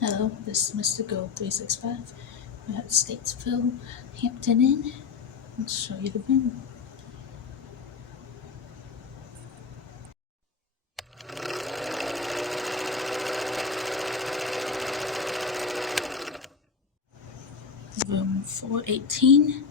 Hello, this is Mr. Gold 365. We're at Statesville, Hampton Inn. I'll show you the room. Room 418.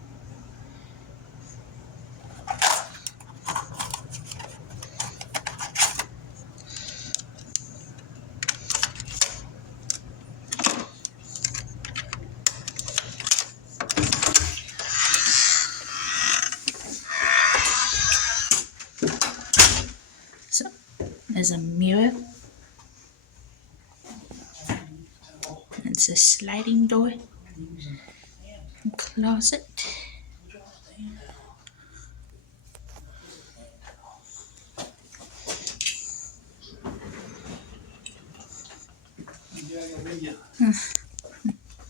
So, there's a mirror. It's a sliding door. Closet.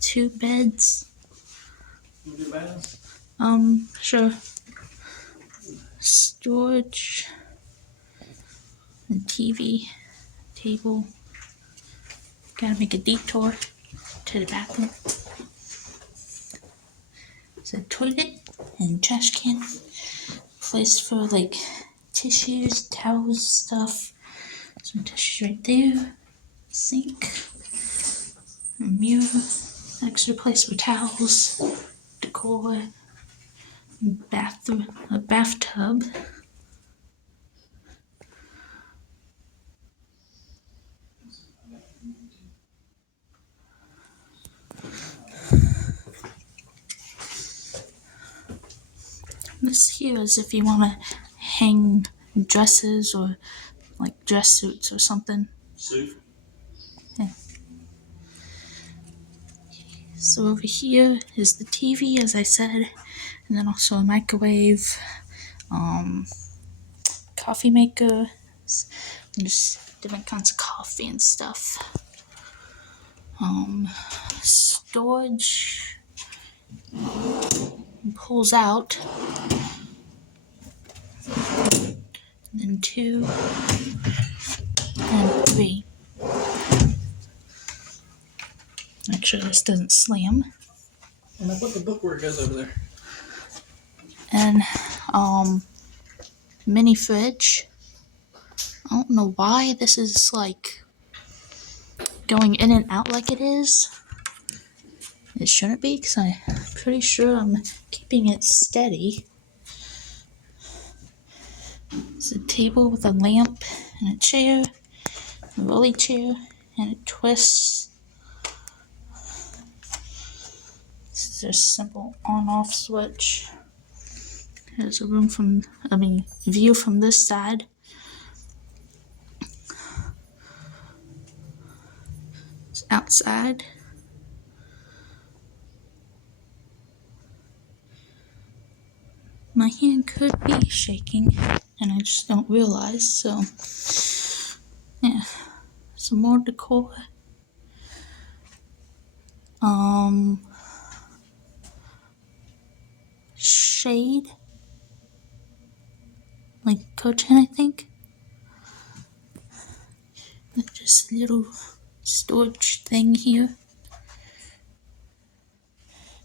Two beds. Sure. Storage. And TV. Table. Gotta make a detour to the bathroom. There's a toilet and trash can. Place for like tissues, towels, stuff. Some tissues right there. Sink. A mirror. Extra place for towels. Decor. Bathroom. A bathtub. This here is if you want to hang dresses or like dress suits or something. Suit. Yeah. So over here is the TV, as I said, and then also a microwave, coffee maker, and just different kinds of coffee and stuff. Storage pulls out. And then 2 and 3. Make sure this doesn't slam. And I put the book where it goes over there. And mini fridge. I don't know why this is like going in and out like it is. It shouldn't be, because I'm pretty sure I'm keeping it steady. It's a table with a lamp and a chair, a rolly chair, and it twists. This is a simple on-off switch. There's a view from this side. It's outside. My hand could be shaking, and I just don't realize, so yeah. Some more decor. Shade. Like curtain, I think. Just a little storage thing here.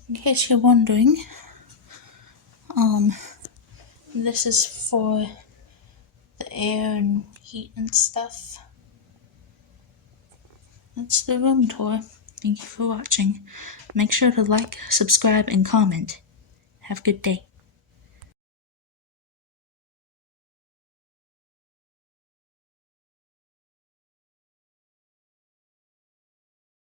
In case you're wondering, this is for the air and heat and stuff. That's the room tour. Thank you for watching. Make sure to like, subscribe, and comment. Have a good day.